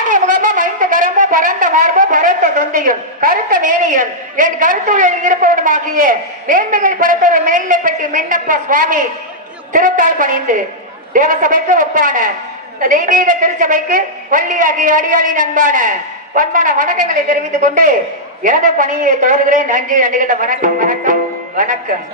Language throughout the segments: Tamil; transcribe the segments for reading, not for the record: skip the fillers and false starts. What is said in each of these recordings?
ஆணிய முகமும் ஐந்து கரமும் பரந்த மார்பும் பரத்த தொந்தியும் கருத்த மேனியும் என் கருத்துள்ளில் இருப்பவனுமாகிய மேன்மைகள் பரத்தொரு மேல்நிலை பெற்று மென்னப்பா சுவாமி திருத்தால் பணிந்து தேவசபைக்கு ஒப்பான தெய்வீக திருச்சபைக்கு வள்ளியாகிய அடியாளின் அன்பான பண்பான வணக்கங்களை தெரிவித்துக் கொண்டு எனது பணியை தொடர்கிறேன். நன்றி நன்றிகள வணக்கம் வணக்கம் வணக்கம்.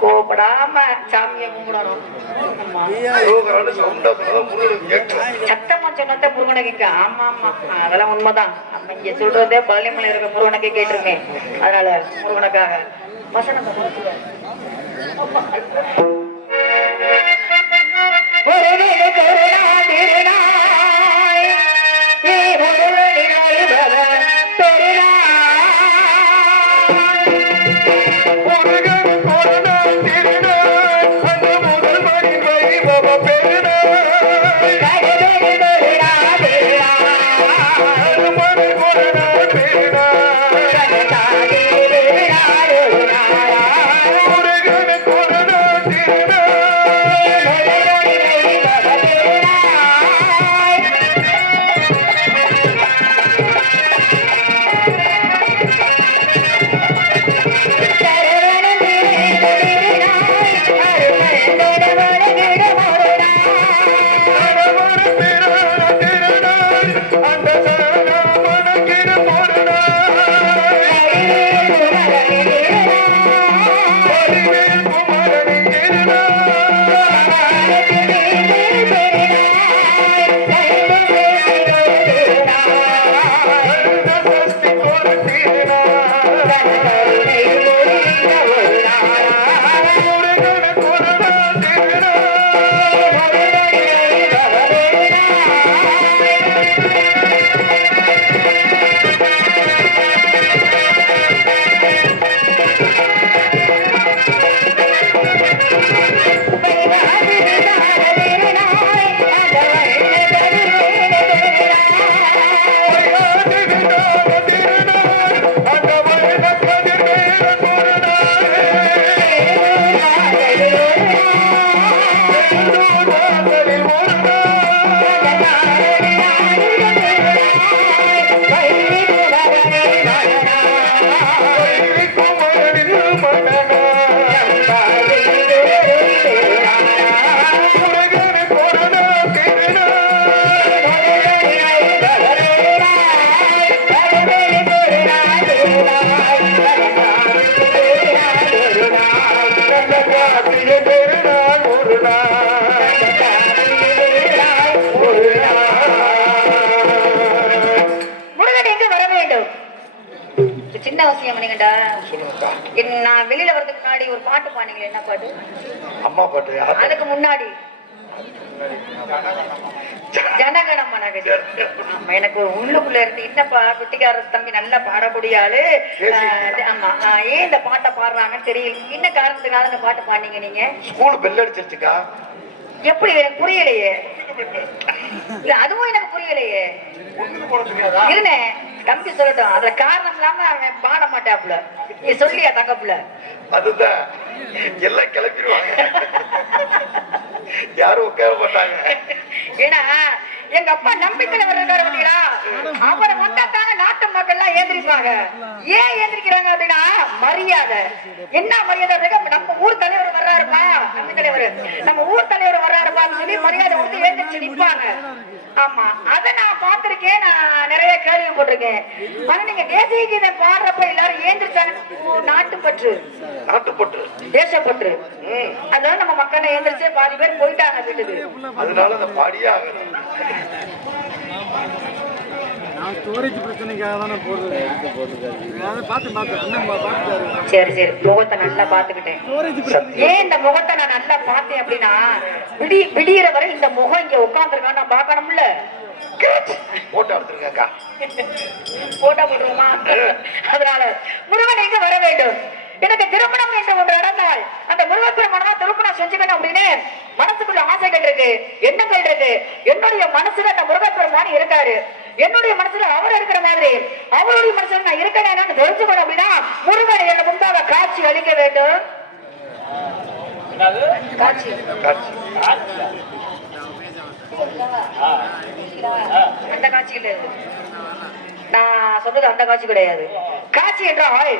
கோபடாம சாமியை கும்பிடணும். சத்தமா சொன்னத முருகனை கேட்க. ஆமா ஆமா அதெல்லாம் உண்மைதான். நம்ம இங்க சொல்றதே பழனிமலை இருக்க முருகனுக்கு கேட்டிருமே. அதனால முருகனுக்காக வசனம் சொல்லுங்கக்கா. நான் வெளியில வரதுக்கு முன்னாடி ஒரு பாட்டு பாடுனீங்களே, என்ன பாட்டு? அம்மா பாட்டு. அதுக்கு முன்னாடி ஜனகணம் மனகதி. ஆமா, எனக்கு உள்ளுக்குள்ள இருந்து என்னப்பா குட்டிக்கார தம்பி நல்லா பாடக்கூடிய ஆளு. ஆமா, ஏன் இந்த பாட்டை பாடுறாங்கன்னு தெரியல. என்ன காரணத்துக்காக இந்த பாட்டு பாடுனீங்க நீங்க? ஸ்கூல் பெல் அடிச்சிருச்சுக்கா. எப்படி? எனக்கு புரியலையே. இல்ல, அதுவும் எனக்கு புரியலையே. இருனே தம்பி சொல்லட்டும். அதுல காரணம் இல்லாம அவன் பாட மாட்டாப்புல. நீ சொல்லியா தங்கப்புல? அதுதான் எல்லாம் கிளப்பிடுவாங்க, யாரும் உட்கார மாட்டாங்க. ஏன்னா எங்க அப்பா நம்பிக்கையில வர்றாரு அப்படின்னா அவரை வந்தாத்தாங்க நாட்டு மக்கள் எல்லாம் ஏந்திரிப்பாங்க. ஏன் ஏந்திரிக்கிறாங்க அப்படின்னா மரியாதை. என்ன மரியாதை? நம்ம ஊர் தலைவர் வர்றாருப்பா, நம்ம ஊர் தலைவர் வர்றாருப்பான்னு சொல்லி மரியாதை கொடுத்து ஏந்திரிச்சு நிற்பாங்க. ஆமா, அதை நான் பார்த்திருக்கேன், நான் நிறைய கேள்விப்பட்டிருக்கேன். ஆனா நீங்க தேசிய கீதம் பாடுறப்ப எல்லாரும் ஏந்திரிச்சாங்க. நாட்டுப்பற்று, நாட்டுப்பற்று, தேசப்பற்று. அதனால நம்ம மக்களை ஏந்திரிச்சு பாதி பேர் போயிட்டாங்க வீட்டுக்கு. அதனால அந்த பாடியே ஆகணும். நான் ஸ்டோரேஜ் பிரச்சனைக்காக தானே போடுறது. சரி சரி, முகத்தை நல்லா பாத்துக்கிட்டேன். ஏன் இந்த முகத்தை நான் நல்லா பார்த்தேன் அப்படின்னா விடியற வரை இந்த முகம் இங்க உட்கார்ந்துருக்கான்னு நான் பார்க்கணும்ல. போட்டோ எடுத்துருக்கா, போட்டோ போட்டுருவோமா? அதனால முருகன் எங்க வர வேண்டும். எனக்கு திருமணம் என்று ஒன்று நடந்தால் அந்த முருகப்பெருமானா திருமணம் செஞ்சுக்கணும் அப்படின்னு மனசுக்குள்ள ஆசைகள் இருக்கு, எண்ணங்கள் இருக்கு. என்னுடைய மனசுல அந்த முருகப்பெருமான் இருக்காரு. என்னுடைய மனசுல அவர் இருக்கிற மாதிரி அவருடைய மனசுல நான் இருக்கேன் தெரிஞ்சுக்கணும் அப்படின்னா முருகன் என்ன முன்பாக காட்சி அளிக்க வேண்டும். காட்சி அந்த காட்சி கிடையாது. நான் சொல்றது அந்த காட்சி கிடையாது. காட்சி என்றால்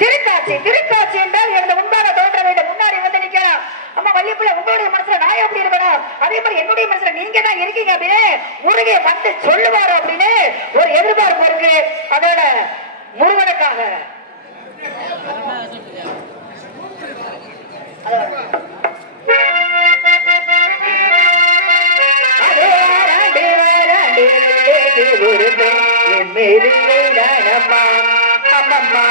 திருக்காட்சி. திருக்காட்சி என்றால் எனது முன்பாக தோன்ற வேண்டும், முன்னாடி வந்து நிற்கணும். அம்மா வள்ளிப்புள்ள, உங்களுடைய மனசுல நான் எப்படி இருக்கணும், அதே மாதிரி என்னுடைய மனசுல நீங்க தான் இருக்கீங்க அப்படின்னு முருகை வந்து சொல்லுவாரு அப்படின்னு ஒரு எதிர்பார்ப்பு இருக்கு. அதோட முருகனுக்காக அம்மம்மா